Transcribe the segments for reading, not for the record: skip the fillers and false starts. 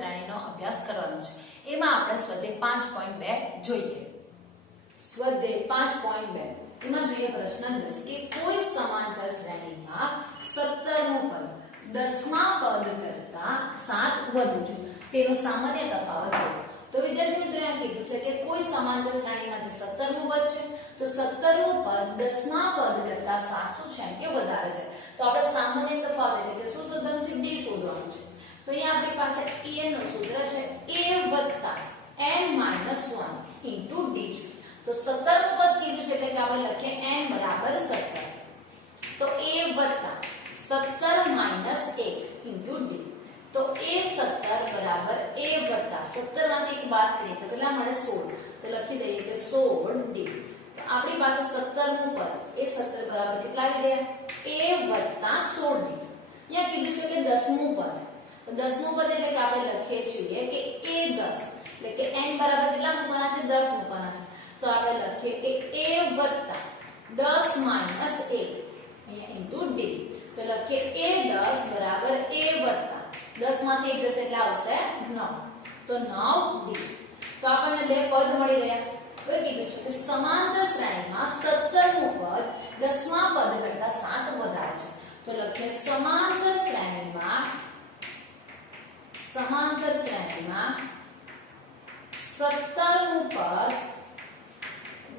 શ્રેણીનો અભ્યાસ કરવાનો છે। એમાં આપણે સ્વાધ્યાય 5.2 જોઈએ। સ્વાધ્યાય 5.2 એમાં જોઈએ પ્રશ્ન 10 કે કોઈ સમાંતર શ્રેણીમાં 17મું પદ 10મા પદ કરતા 7 વધુ છે તેનો સામાન્ય તફાવત છે। તો વિદ્યાર્થી મિત્રો આ કીધું છે કે કોઈ સમાંતર શ્રેણીમાં જે 17મું પદ છે તો 17મું પદ 10મા પદ કરતા 7 શું છે કે વધારે છે। તો આપણે સામાન્ય તફાવત એટલે કે શું શોધવાનું છે? d શોધવાનું છે। તો અહીંયા આપણી પાસે an નું સૂત્ર છે a n - 1 * d છે। તો 17મું પદ કીધું છે એટલે કે આપણે લખીએ n બરાબર 17 તો a 17 - 1 * d તો a17 બરાબર a 17 માંથી એક બાદ કરીએ તો કેટલા મળે 16 તો લખી દઈએ કે 16d તો આપણી પાસે 17મું પદ a17 બરાબર કેટલા આવી ગયા a 16d અહીંયા કીધું છે કે 10મું પદ તો 10મું પદ એટલે કે આપણે લખીએ છીએ કે a10 એટલે કે n બરાબર કેટલા મૂકવાના છે 10 મૂકવાના છે તો આપણે લખીએ કે a 10 - 1 અહીંયા * d તો લખીએ a10 બરાબર a 10 માંથી 1 જશે એટલે આવશે 9 તો 9d તો આપણને બે પદ મળી ગયા। હવે કીધું છે કે સમાંતર શ્રેણીમાં 17મું પદ 10મા પદ કરતા 7 વધારે છે તો લખીએ સમાંતર શ્રેણીમાં 17મું પદ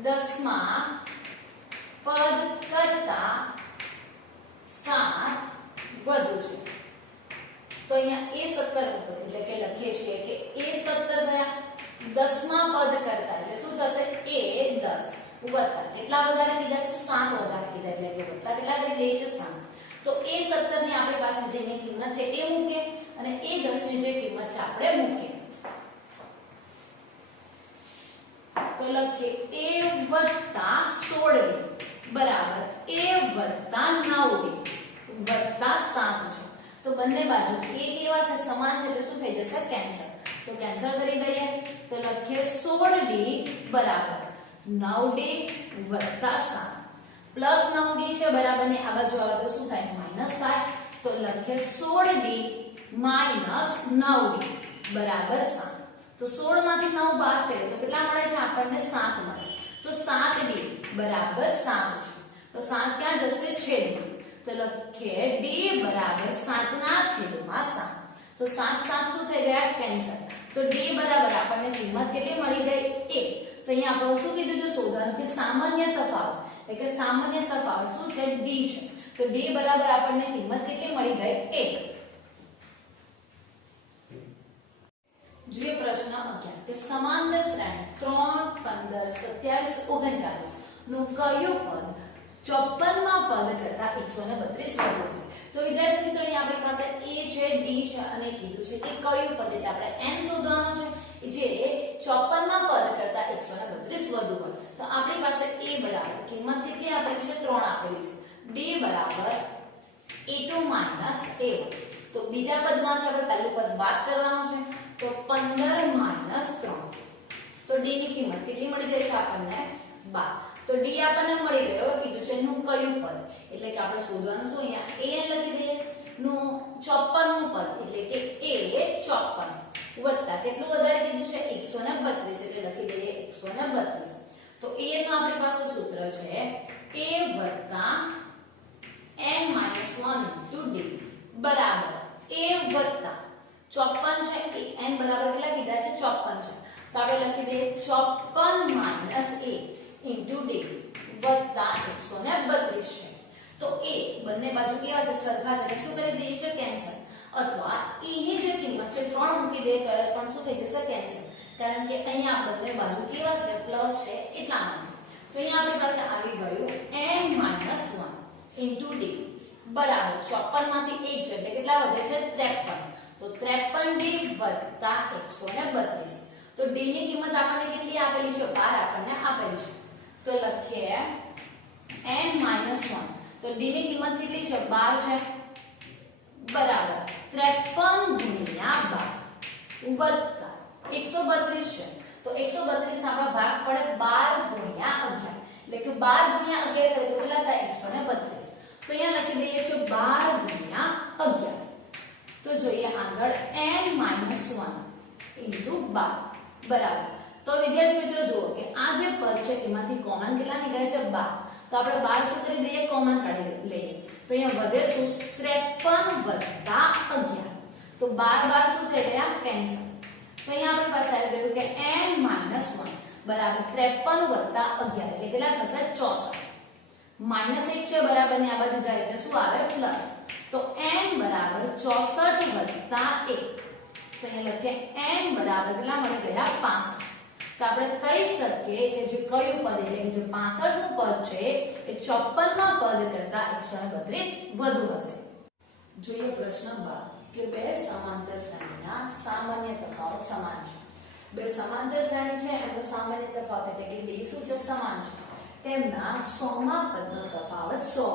10મા પદ કરતા 7 વધુ છે તો અહીંયા a17 પદ એટલે કે લખીએ છીએ કે a17 થયા 10મા પદ કરતા એટલે શું થશે a10 વત્તા કેટલા વધારે કીધા છે 7 વધારે કીધા એટલે કે વત્તા કેટલા કરી દઈએ છે 7 તો a17 ની આપણી પાસે જેની કિંમત છે એ મૂકીએ અને a10 ની જે કિંમત છે આપણે મૂકીએ તો લખીએ a 16d બરાબર a 9d વત્તા 7 છે તો બંને બાજુ a કેવા છે સમાન છે એટલે શું થઈ જશે કેન્સલ તો કેન્સલ કરી દઈએ તો લખીએ 16d બરાબર 9d વત્તા 7 પ્લસ 9d છે બરાબર ને આ બાજુ આવે તો શું થાય માઈનસ થાય તો લખીએ 16d માઈનસ 9d બરાબર 7 તો 16 માંથી 9 બાદ કરીએ તો કેટલા મળે છે આપણને 7 મળે તો 7d બરાબર 7 છે તો 7 ક્યાં જશે છેદમાં તો લખીએ d બરાબર 7 ના છેદમાં 7 તો 7 7 શું થઈ ગયા કેન્સલ તો d બરાબર આપણને કિંમત કેટલી મળી ગઈ 1 તો અહીંયા આપણે શું કીધું છે શોધવાનું કે સામાન્ય તફાવત એટલે કે સામાન્ય તફાવત શું છે d છે તો d બરાબર આપણને કિંમત કેટલી મળી ગઈ 1 જોઈએ પ્રશ્ન 11 કે સમાંતર શ્રેણી 3 15 27 39 નું કયું પદ 54મા પદ કરતા 132 વધુ છે તો વિદ્યાર્થી મિત્રો અહીં આપણી પાસે a છે d છે અને કીધું છે કે કયું પદ એટલે આપણે n શોધવાનું છે જે 54મા પદ કરતા 132 વધુ હોય તો આપણી પાસે a બરાબર કિંમત કેટલી આપેલી છે 3 આપેલી છે d બરાબર a2 - a1 તો બીજા પદમાંથી આપણે પહેલું પદ બાદ કરવાનું છે તો 15 - 3 તો d ની કિંમત કેટલી મળી જાય છે આપણને 12 તો d આપણને મળી ગયો હવે કીધું છે નું કયું પદ એટલે કે આપણે શોધવાનું શું અહીંયા an લખી દઈએ નું 54મું પદ એટલે કે a 54 વત્તા કેટલું વધારે કીધું છે 132 એટલે લખી દઈએ 132 તો a નું આપણી પાસે સૂત્ર છે a વત્તા n - 1 * d બરાબર a વત્તા 54 છે n બરાબર કેટલા કીધા છે 54 છે તો આપણે લખી દઈએ 54 - a * d વત્તા 132 છે તો a બંને બાજુ કેવા છે સરખા છે એટલે શું કરી દઈએ છે કેન્સલ અથવા e ની જે કિંમત છે 3 મૂકી દઈએ તો પણ શું થઈ જશે કેન્સલ કારણ કે અહીંયા બંને બાજુ કેવા છે પ્લસ છે એટલા માટે તો અહીંયા આપણી પાસે આવી ગયું n - 1 * d બરાબર 54 માંથી 1 છે એટલે કેટલા વધે છે 53 તો 53d વત્તા 132 તો d ની કિંમત આપણને કેટલી આપેલી છે 12 આપણને આપેલી છે તો લખીએ n - 1 તો d ની કિંમત કેટલી છે 12 છે બરાબર 53 * 12 વત્તા 132 છે તો 132 ના આપણા ભાગ પડે 12 * 11 એટલે કે 12 * 11 કરે તો કેટલા થાય 132 તો અહીંયા લખી દઈએ છે 12 * 11 તો જોઈએ આગળ n - 1 ઇન્ટુ 12 બરાબર. તો વિદ્યાર્થી મિત્રો જુઓ કે આ જે પદ છે એમાંથી કોમન કેટલા નીકળે છે 12. તો આપણે 12 શું કરી દઈએ કોમન કાઢી લઈએ. તો અહીંયા વધે શું 53 + 11. તો 12 શું થઈ ગયા કેન્સલ. તો અહીંયા આપણી પાસે આવી ગયું કે n - 1 બરાબર 53 + 11 એટલે કેટલા થશે 64. -1 છે બરાબર ની આ બાજુ જાય એટલે શું આવે પ્લસ. તો n બરાબર 64 + 1. તો અહીંયા લખીએ n બરાબર કેટલા મળી ગયા 65. તો આપણે કહી શકીએ કે જે કયું પદ એટલે કે જે 65 નું પદ છે એ 54 ના પદ કરતા 132 વધુ હશે. જોઈએ પ્રશ્ન 12 કે બે સમાંતર શ્રેણીના સામાન્ય તફાવત સમાન છે. બે સમાંતર શ્રેણી છે એનો સામાન્ય તફાવત એટલે કે d શું છે સમાન છે. તેમના 100 માં પદનો તફાવત 100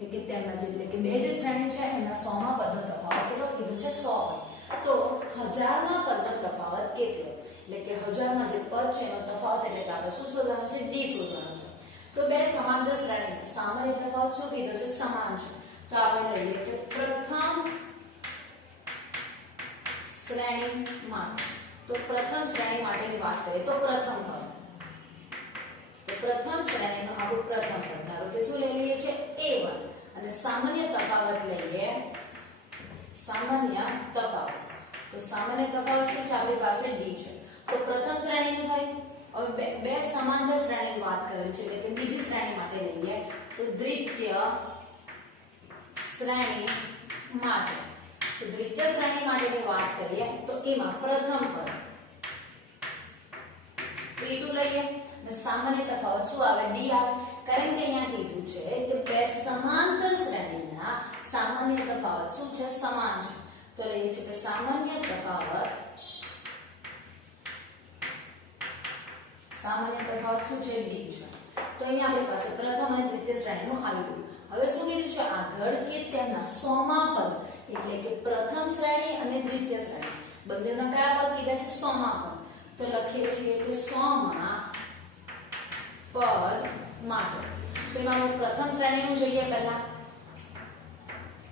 એટલે કે તેમના એટલે કે બે જે શ્રેણી છે એના 100 માં પદનો તફાવત કેટલો કીધું છે 100 હોય. તો 1000 માં પદનો તફાવત કેટલો એટલે કે 1000 માં જે પદ છે એનો તફાવત એટલે કે આપણે શું શોધવાનું છે d શોધવાનું છે. તો બે સમાંતર શ્રેણી સામાન્ય તફાવત શું કીધું છે સમાન છે. તો આપણે લઈએ કે પ્રથમ શ્રેણી માટે. તો પ્રથમ શ્રેણી માટેની વાત કરીએ તો પ્રથમ પદ. તો પ્રથમ શ્રેણીનો આપણું પ્રથમ પદ ધારો કે શું લઈ લઈએ છે a1 અને સામાન્ય તફાવત લઈએ સામાન્ય તફાવત. તો સામાન્ય તફાવત શું છે આપણી પાસે d છે. તો પ્રથમ શ્રેણીનું થયું. હવે બે સમાંતર શ્રેણીની વાત કરેલી છે એટલે કે બીજી શ્રેણી માટે લઈએ તો દ્વિતીય શ્રેણી માટે. તો દ્વિતીય શ્રેણી માટેની વાત કરીએ તો એમાં પ્રથમ પદ a2 લઈએ અને સામાન્ય તફાવત શું આવે d આવે. કારણ કે અહીંયા કીધું છે કે બે સમાંતર શ્રેણીના સામાન્ય તફાવત શું છે સમાન છે. તો લઈએ છે કે સામાન્ય તફાવત શું છે d છે. તો અહીંયા આપણી પાસે પ્રથમ અને દ્વિતીય શ્રેણીનું આવી ગયું. હવે શું કીધું છે આગળ કે તેમના 100 માં પદ એટલે કે પ્રથમ શ્રેણી અને દ્વિતીય શ્રેણી બંનેના કયા પદ કીધા છે 100 માં પદ. તો લખીએ છીએ કે 100 માં પદ માટે. તો એમાં પ્રથમ શ્રેણીનું જોઈએ પહેલા.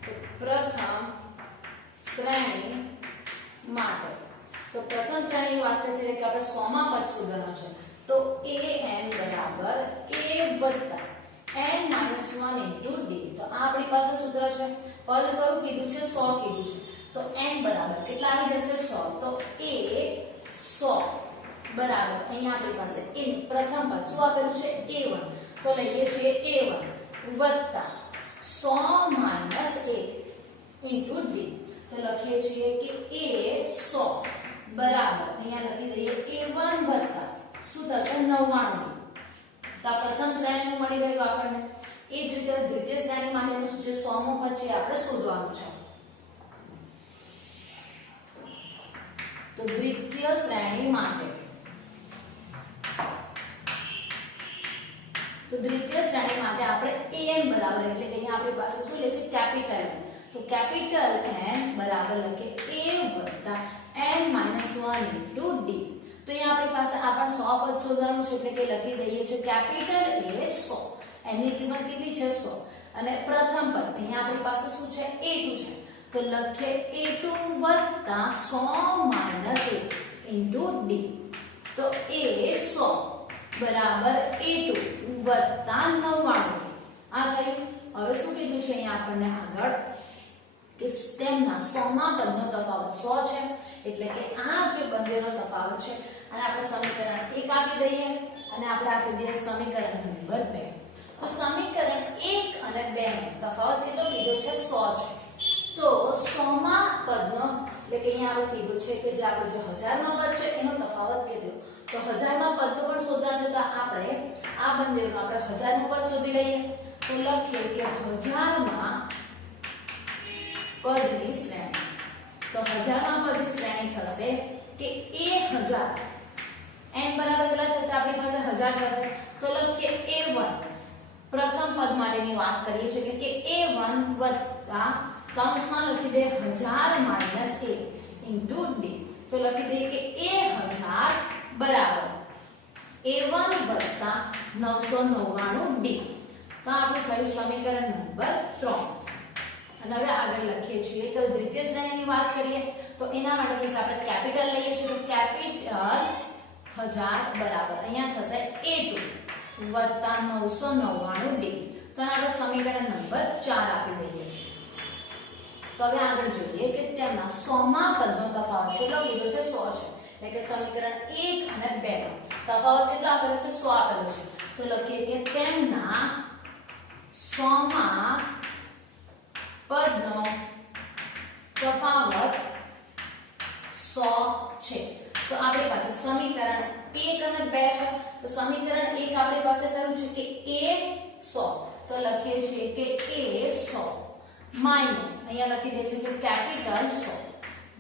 તો પ્રથમ શ્રેણી માટે. તો પ્રથમ શ્રેણીની વાત કરીએ કે આપણે 100 માં પદ શોધવાનો છે. તો an બરાબર a n - 1 into d. તો આ આપણી પાસે સૂત્ર છે. પદ કયું કીધું છે 100 કીધું છે. તો n બરાબર કેટલા આવી જશે 100. તો a 100 બરાબર અહીંયા આપણી પાસે a પ્રથમ પદ શું આપેલું છે a1. તો લઈએ છીએ a1 વત્તા 100 - 1 into d. તો લખીએ છીએ કે a 100 બરાબર અહીંયા લખી દઈએ a1 વત્તા શું થશે 99. તો આ પ્રથમ શ્રેણીનું મળી ગયું આપણને. એ જ રીતે દ્વિતીય શ્રેણી માટેનું જે 100 મો પદ છે આપણે શોધવાનું છે. તો દ્વિતીય શ્રેણી માટે આપણે an બરાબર એટલે કે અહીંયા આપણી પાસે શું લે છે કેપિટલ N. તો કેપિટલ N બરાબર લખીએ a n - 1 into d. તો અહીંયા આપણી પાસે આ પણ 100 પદ શોધવાનું છે એટલે કે લખી દઈએ છે કેપિટલ A 100. એની કિંમત કેટલી છે 100. અને પ્રથમ પદ અહીંયા આપણી પાસે શું છે a2 છે. તો લખીએ a2 વત્તા 100 - 1 into d. તો a 100 બરાબર a2 વત્તા 99. આ થયું. હવે શું કીધું છે અહીંયા આપણને આગળ કે તેમના 100 માં પદનો તફાવત 100 છે એટલે કે આ જે બંનેનો તફાવત છે અને આપણે સમીકરણ 1 આપી દઈએ અને આપણે આપી દઈએ સમીકરણ નંબર 2. તો સમીકરણ 1 અને 2 નો તફાવત કેટલો કીધો છે 100 છે. તો 100 માં પદનો એટલે કે અહીંયા આપણે કીધું છે કે જે આપણે જે 1000 માં પદ છે એનો તફાવત કેટલો. તો 1000 માં પદનો પણ શોધવા જતા આપણે આ બંનેનો આપણે 1000 નું પદ શોધી લઈએ. તો લખીએ કે 1000 માં પદની શ્રેણી. તો 1000 માં પદની શ્રેણી થશે કે a1000 n બરાબર કેટલા થશે આપણી પાસે 1000 થશે. તો લખીએ a1 પ્રથમ પદ માટેની વાત કરીએ છીએ કે a1 વત્તા કૌંસમાં લખી દે 1000 - 1 into d. તો લખી દઈએ કે a1000 બરાબર a1 વત્તા 999 d. તો આપણું થયું સમીકરણ નંબર 3. અને હવે આગળ લખીએ છીએ કે દ્વિતીય શ્રેણીની વાત કરીએ તો એના માટે આપણે કેપિટલ લઈએ છીએ તો કેપિટલ 1000 બરાબર અહીંયા થશે A2 વત્તા 999D તો આપણે સમીકરણ નંબર 4 આપી દઈએ. તો હવે આગળ જોઈએ કે તેમાં 100 માં પદનો તફાવત કેટલો કીધો છે 100 છે એટલે કે સમીકરણ 1 અને 2 નો તફાવત કેટલો આપેલો છે 100 આપેલો છે તો લખીએ કે તેમના 100 માં પદનો તફાવત 100 છે. તો આપણી પાસે સમીકરણ 1 અને 2 છે તો સમીકરણ 1 આપણી પાસે કયું છે કે a 100 તો લખીએ છીએ કે a 100 માઈનસ અહીંયા લખી દે છે કે કેપિટલ 100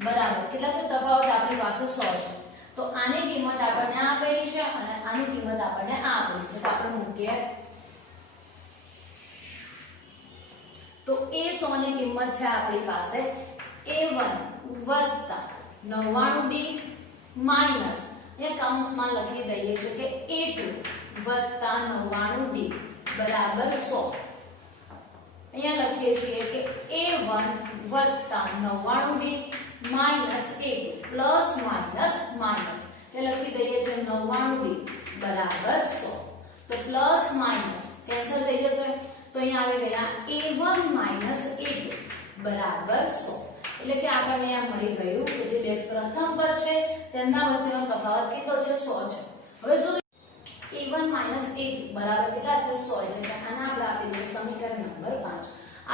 બરાબર કેટલા છે તફાવત આપણી પાસે 100 છે તો આની કિંમત આપણને આપેલી છે અને આની કિંમત આપણને આપેલી છે તો આપણે મૂકીએ તો a 100 ની કિંમત છે આપણી પાસે a1 વત્તા 99d માઈનસ એ કૌંસમાં લખી દઈએ છે કે a2 વત્તા 99d બરાબર 100 અહીંયા લખીએ છીએ કે a1 વત્તા 99d minus a2 plus minus minus A લખી દઈએ છે 99d બરાબર 100 તો પ્લસ માઈનસ કેન્સલ થઈ જશે તો અહીંયા આવી ગયા a1 માઈનસ a2 બરાબર 100 એટલે કે આપણને આ મળી ગયું કે જે બે પ્રથમ પદ છે તેમના વચ્ચેનો તફાવત કેટલો છે 100 છે. હવે જો a1 માઈનસ a2 બરાબર કેટલા છે 100 એટલે કે આને આપણે આપી દઈએ સમીકરણ નંબર 5.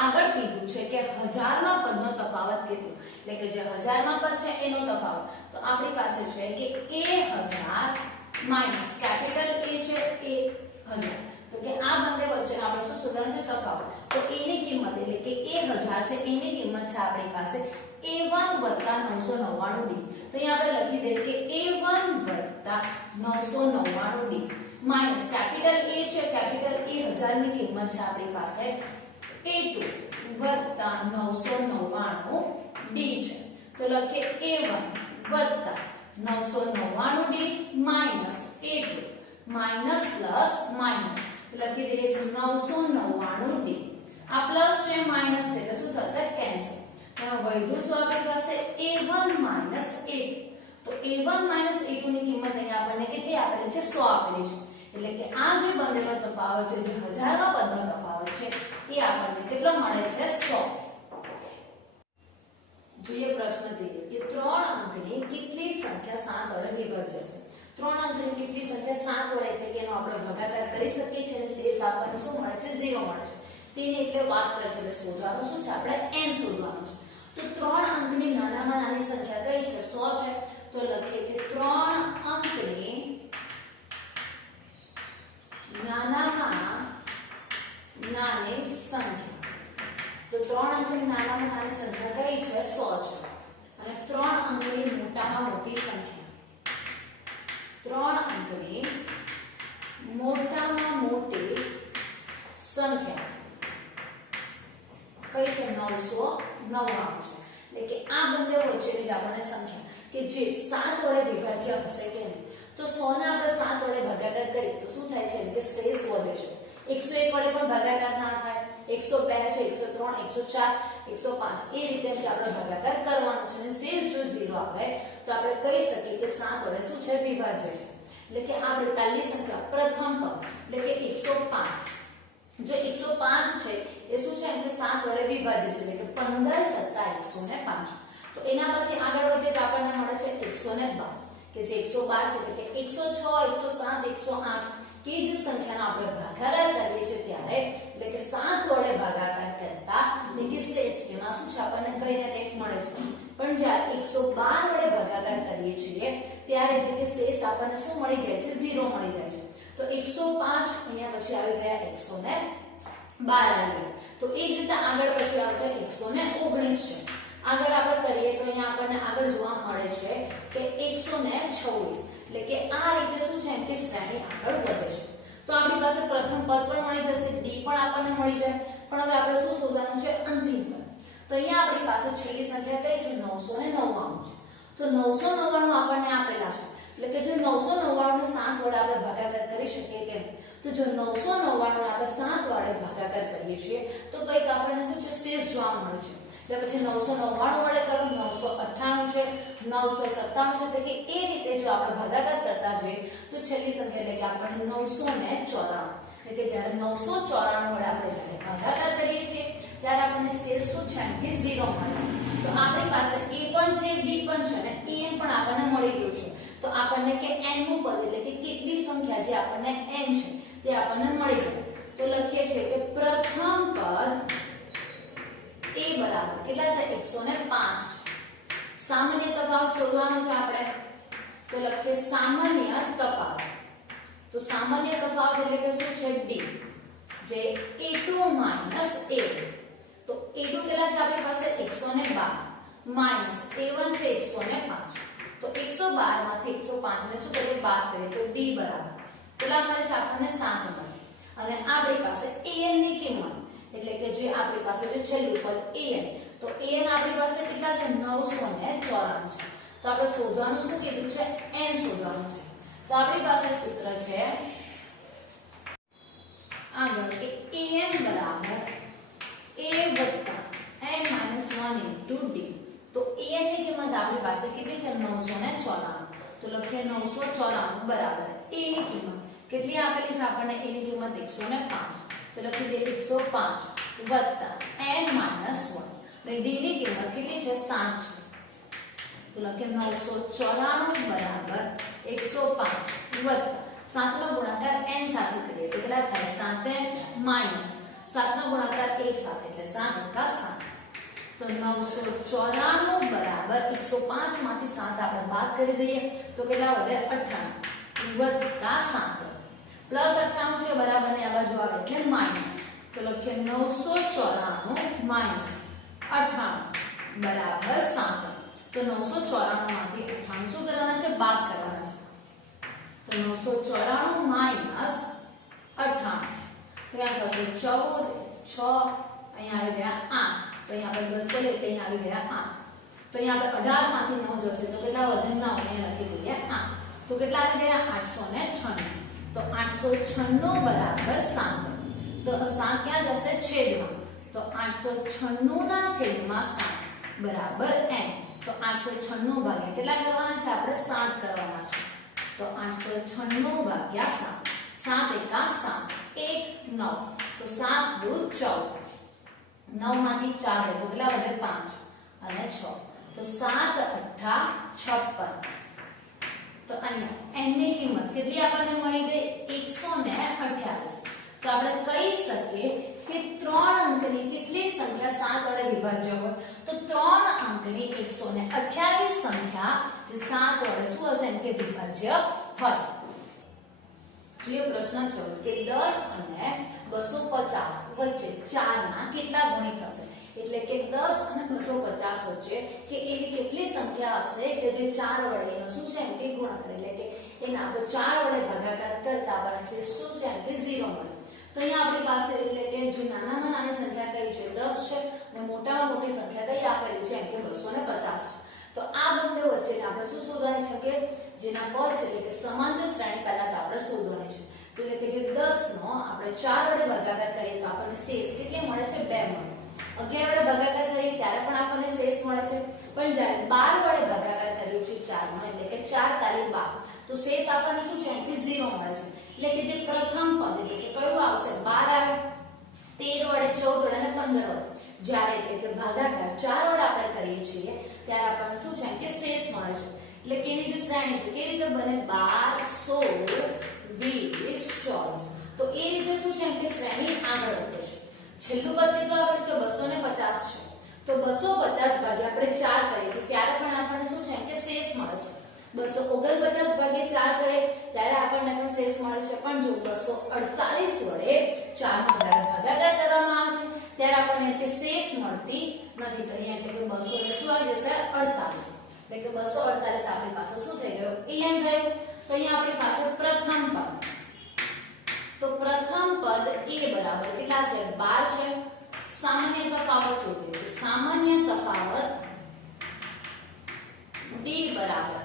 આગળ કીધું છે કે 1000 માં પદનો તફાવત કેટલો એટલે કે જે 1000 માં પદ છે એનો તફાવત તો આપણી પાસે છે કે a1000 માઈનસ કેપિટલ A છે a1000 તો કે આ બંને વચ્ચે આપણે શું શોધવાનું છે તફાવત તો a ની કિંમત એટલે કે a1000 છે એની કિંમત છે આપણી પાસે a1 999d તો અહીં આપણે લખી દઈએ કે a1 999d minus capital A છે કેપિટલ A1000 ની કિંમત છે આપણી પાસે a2 999d છે તો લખીએ a1 999d minus a2 minus plus minus લખી દઈએ છે 999d આ પ્લસ છે માઈનસ છે એટલે શું થશે કેન્સલ હવે વધ્યું શું આપણી પાસે a1 માઈનસ a2 તો a1 માઈનસ a2 ની કિંમત અહીંયા આપણને કેટલી આપેલી છે 100 આપેલી છે એટલે કે આ જે બંનેનો તફાવત છે જે 1000 માં પદનો તફાવત છે એ આપણને કેટલો મળે છે 100. જોઈએ પ્રશ્ન જોઈએ કે 3 અંકની કેટલી સંખ્યા 7 વડે વિભાજ્ય છે 3 અંકની કેટલી સંખ્યા 7 વડે એટલે કે એનો આપણે ભાગાકાર કરી શકીએ છીએ અને શેષ આપણને શું મળે છે 0 મળે છે તેની એટલે વાત કરે છે એટલે શોધવાનું શું છે આપણે n શોધવાનું છે તો 3 અંકની નાનામાં નાની સંખ્યા કઈ છે 100 છે તો લખીએ કે 3 અંકની નાનામાં નાની સંખ્યા તો 3 અંકની નાનામાં નાની સંખ્યા કઈ છે 100 છે અને 3 અંકની મોટામાં મોટી સંખ્યા 3 અંકની મોટામાં મોટી સંખ્યા કઈ છે 999 છે એટલે કે આ બંને વચ્ચેની આપણને સંખ્યા કે જે 7 વડે વિભાજ્ય હશે કે નહીં તો 100 ને આપણે 7 વડે ભાગાકાર કરીએ તો શું થાય છે કે શેષ વધે છે 101 વડે પણ ભાગાકાર ના થાય 102 છે 103 104 105 એ રીતે આપણે ભાગાકાર કરવાનો છે અને શેષ જો 0 આવે તો આપણે કહી શકીએ કે 7 વડે શું છે વિભાજ્ય છે એટલે કે આપણે પહેલી સંખ્યા પ્રથમ પદ એટલે કે 105 જો 105 છે એ શું છે કે 7 વડે વિભાજ્ય છે એટલે કે 15 + 105 તો એના પછી આગળ વધીએ તો આપણને મળે છે 112 કે જે 112 છે એટલે કે 106 107 108 કે જે સંખ્યાનો આપણે ભાગાકાર કરીએ છીએ ત્યારે એટલે કે 7 વડે ભાગાકાર કરતા એટલે કે શેષ તેમાં શું છે આપણને કઈ ને કંઈક મળે છે પણ જ્યારે 112 વડે ભાગાકાર કરીએ છીએ ત્યારે એટલે કે શેષ આપણને શું મળી જાય છે 0 મળી જાય છે તો 105 અહીંયા પછી આવી ગયા 112 આવી ગયા તો એ જ રીતે આગળ પછી આવશે 119 છે આગળ આપણે કરીએ તો અહીંયા આપણને આગળ જોવા મળે છે કે 126 એટલે કે આ રીતે શું છે કે શ્રેણી આગળ વધે છે તો આપણી પાસે પ્રથમ પદ પણ મળી જશે d પણ આપણને મળી જાય પણ હવે આપણે શું શોધવાનું છે અંતિમ પદ તો અહીંયા આપણી પાસે છેલ્લી સંખ્યા કઈ છે 999 છે તો 999 આપણને આપેલા છે એટલે કે જો 999 ને 7 વડે આપણે ભાગાકાર કરી શકીએ કેમ તો તો જો 999 આપણે 7 વડે ભાગાકાર કરીએ છીએ તો કંઈક આપણને શું છે શેષ જોવા મળે છે. એટલે પછી 999 વડે કરો 998 છે 997 છે, તો કે એ રીતે જો આપણે ભાગાકાર કરતા જઈએ તો છેલ્લી સંખ્યા એટલે કે આપણને 994, એટલે કે જ્યારે 994 વડે આપણે જ્યારે ભાગાકાર કરીએ છીએ ત્યારે આપણને શેષ શું છે કે 0 મળે છે. તો આપણી પાસે a પણ છે b પણ છે અને en પણ આપણને મળી ગયું છે. તો આપણને કે n નું પદ એટલે કે કેટલી સંખ્યા જે આપણને n છે તે આપણને મળી જાય. તો લખીએ છીએ કે પ્રથમ પદ a બરાબર કેટલા છે 105 છે. સામાન્ય તફાવત શોધવાનો છે આપણે, તો લખીએ સામાન્ય તફાવત. તો સામાન્ય તફાવત એટલે કે શું છે d, જે a2 માઈનસ a. તો a2 કેટલા છે આપણી પાસે 112 માઈનસ a1 છે 105. તો 112 માંથી 105 ને શું કરીએ બાદ કરીએ તો d બરાબર કેટલા મળે છે આપણને 7 મળે. અને આપણી પાસે an ની કિંમત એટલે કે જે આપણી પાસે જે છેલ્લું પદ an, તો an આપણી પાસે કેટલા છે 994 છે. તો આપણે શોધવાનું શું કીધું છે n શોધવાનું છે. તો આપણી પાસે સૂત્ર છે આગળ કે an બરાબર a વત્તા n માઈનસ 1 ઇન્ટુ d. તો an ની કિંમત આપણી પાસે કેટલી છે 994. તો લખીએ 994 બરાબર a ની કિંમત કેટલી આપેલી છે આપણને, a ની કિંમત 105. તો લખી દે 105 વત્તા n માઈનસ 1 અને d ની કિંમત કેટલી છે 7 છે. તો લખીએ 994 બરાબર 105 વત્તા 7 નો ગુણાકાર n સાથે કરીએ તો કેટલા થાય 7n માઈનસ 7 નો ગુણાકાર 1 સાથે એટલે 7 × 7. તો 994 બરાબર 105 માંથી 7 આપણે બાદ કરી દઈએ તો કેટલા વધે 98 વત્તા 7 પ્લસ 98 છે બરાબર ને આ બાજુ આવે એટલે માઈનસ. તો લખીએ 994 માઈનસ 98 બરાબર 7. તો 994 માંથી 98 શું કરવાના છે બાદ કરવાના છે. તો 994 માઈનસ 98 તો અહીંયા થશે 14 6 અહીંયા આવી ગયા 8. તો અહીંયા આપણે 10 કરીએ તો અહીંયા આવી ગયા 8. તો અહીંયા આપણે 18 માંથી 9 જશે તો કેટલા વધે 9 અહીંયા લખી દઈએ 8. તો કેટલા આવી ગયા 896. તો 896 બરાબર 7. તો 7 ક્યાં જશે છેદમાં. તો 896 ના છેદમાં 7 બરાબર n. તો 896 ભાગ્યા કેટલા કરવાના છે આપણે 7 કરવાના છે. તો 896 ભાગ્યા 7 7 એકા 7 1 9. તો 7 દૂ 14. 9 માંથી 4 તો કેટલા વધે 5 અને 6. તો 7 8 56. તો અહીંયા n ની કિંમત કેટલી આપણને મળી ગઈ 128. તો આપણે કહી શકીએ કે 3 અંકની કેટલી સંખ્યા 7 વડે વિભાજ્ય હોય તો 3 અંકની 128 સંખ્યા જે 7 વડે શું હશે કે વિભાજ્ય હોય. જોઈએ પ્રશ્ન 14 કે 10 અને 250 વચ્ચે 4 ના કેટલા ગુણિત થશે. એટલે કે 10 અને 250 વચ્ચે કે એવી કેટલી સંખ્યા હશે કે જે 4 વડે એનો શું છે કે ગુણાકાર એટલે કે એને આપણે 4 વડે ભાગાકાર કરતા આપણને શું છે કે 0 મળે. તો અહીંયા આપણી પાસે એટલે કે જે નાનામાં નાની સંખ્યા કઈ છે 10 છે અને મોટામાં મોટી સંખ્યા કઈ આપેલી છે કે 250 છે. તો આ બંને વચ્ચે આપણે શું શોધવાની છે કે જેના પદ છે એટલે કે સમાંતર શ્રેણી પહેલા તો આપણે શોધવાની છે. એટલે કે જે 10 નો આપણે 4 વડે ભાગાકાર કરીએ તો આપણને શેષ કેટલી મળે છે 2 મળે. 11 વડે ભાગાકાર કરીએ ત્યારે પણ આપણને શેષ મળે છે, પણ જ્યારે 12 વડે ભાગાકાર કરીએ છીએ 4 નો એટલે કે 4 તાલી 12 તો શેષ આપણને શું છે કે 0 મળે છે. એટલે કે જે પ્રથમ પદ એટલે કે કયું આવશે 12 આવે 13 વડે 14 વડે અને 15 વડે. જ્યારે એટલે કે ભાગાકાર 4 વડે આપણે કરીએ છીએ ત્યારે આપણને શું છે કે શેષ મળે છે. એટલે કે એની જે શ્રેણી છે કેવી રીતે બને 12 16 20 24. તો એ રીતે શું છે કે શ્રેણી આગળ વધે છે. છેલ્લું પદ કેટલું આપણે છે 250 છે. તો 250 ભાગ્યા આપણે 4 કરીએ છીએ ત્યારે પણ આપણને શું છે કે શેષ મળે છે. 249 ભાગ્યા 4 કરીએ ત્યારે આપણને પણ શેષ મળે છે. પણ જો 248 વડે 4 નો જ્યારે ભાગાકાર કરવામાં આવે છે ત્યારે આપણને કે શેષ મળતી નથી. તો અહીંયા એટલે કે 200 એટલે શું આવી જશે 48. એટલે કે 248 આપણી પાસે શું થઈ ગયું en થયું. તો અહીંયા આપણી પાસે પ્રથમ પદ, તો પ્રથમ પદ a બરાબર કેટલા છે 12 છે. સામાન્ય તફાવત શોધીએ તો સામાન્ય તફાવત d બરાબર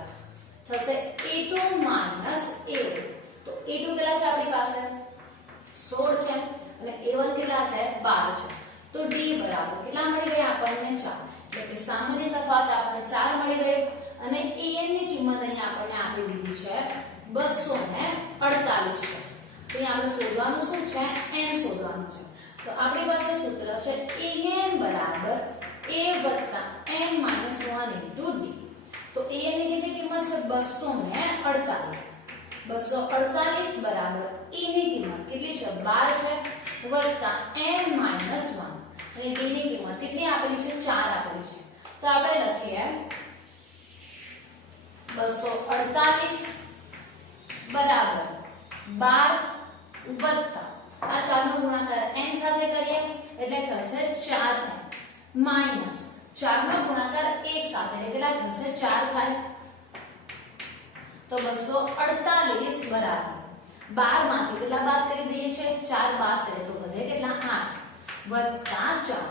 થશે a2 માઈનસ a1. તો a2 કેટલા છે આપણી પાસે 16 છે અને a1 કેટલા છે 12 છે તો d બરાબર કેટલા મળી ગયા આપણને 4 એટલે કે સામાન્ય તફાવત આપણને 4 મળી ગયો અને an ની કિંમત અહીં આપણને આપી દીધી છે 248 છે તો અહીં આપણે શોધવાનું શું છે n શોધવાનું છે તો આપણી પાસે સૂત્ર છે an બરાબર a n - 1 * d તો an ની કેટલી કિંમત છે 248 248 બરાબર a ની કિંમત કેટલી છે 12 છે વત્તા n - 1 અને d ની કિંમત કેટલી આપેલી છે 4 આપેલી છે તો આપણે લખીએ 248 બરાબર 12 વત્તા આ 4 નો ગુણાકાર n સાથે કરીએ એટલે થશે 4n માઈનસ 4 નો ગુણાકાર 1 સાથે એટલે કેટલા થશે 4 થાય તો 248 બરાબર 12 માંથી કેટલા બાદ કરી દઈએ છે 4 બાદ કરીએ તો વધે કેટલા 8 વત્તા 4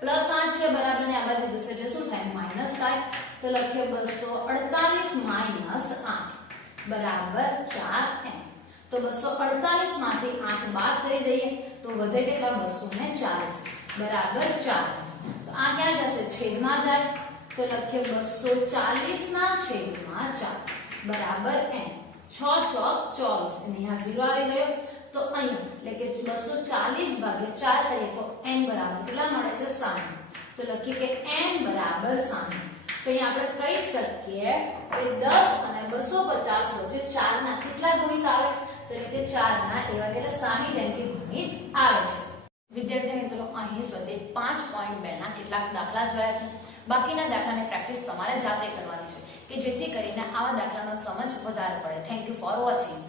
પ્લસ 8 છે બરાબર ને આ બાજુ જશે એટલે શું થાય માઈનસ થાય તો લખીએ 248 માઈનસ 8 બરાબર 4n તો 248 માંથી 8 બાદ કરી દઈએ તો વધે કેટલા 240 બરાબર 4 તો આ ક્યાં જશે છેદમાં જાય તો લખીએ 240 ના છેદમાં 4 બરાબર n 6 ચોક 24 અને અહીંયા 0 આવી ગયો તો અહીંયા એટલે કે 240 ભાગ્યા 4 કરીએ તો n બરાબર કેટલા મળે છે 60 તો લખીએ કે n બરાબર 60 તો અહીંયા આપણે કહી શકીએ કે 10 અને 250 વચ્ચે 4 ના કેટલા ગુણિત આવે તો એટલે કે 4 ના એવા કેટલા 60 એમ કે ગુણિત આવે છે વિદ્યાર્થી મિત્રો અહીં સુધી 5.2 ના કેટલાક દાખલા જોયા છે બાકીના દાખલાની પ્રેક્ટિસ તમારે જાતે કરવાની છે કે જેથી કરીને આવા દાખલાનો સમજ વધારે પડે થેન્ક યુ ફોર વોચિંગ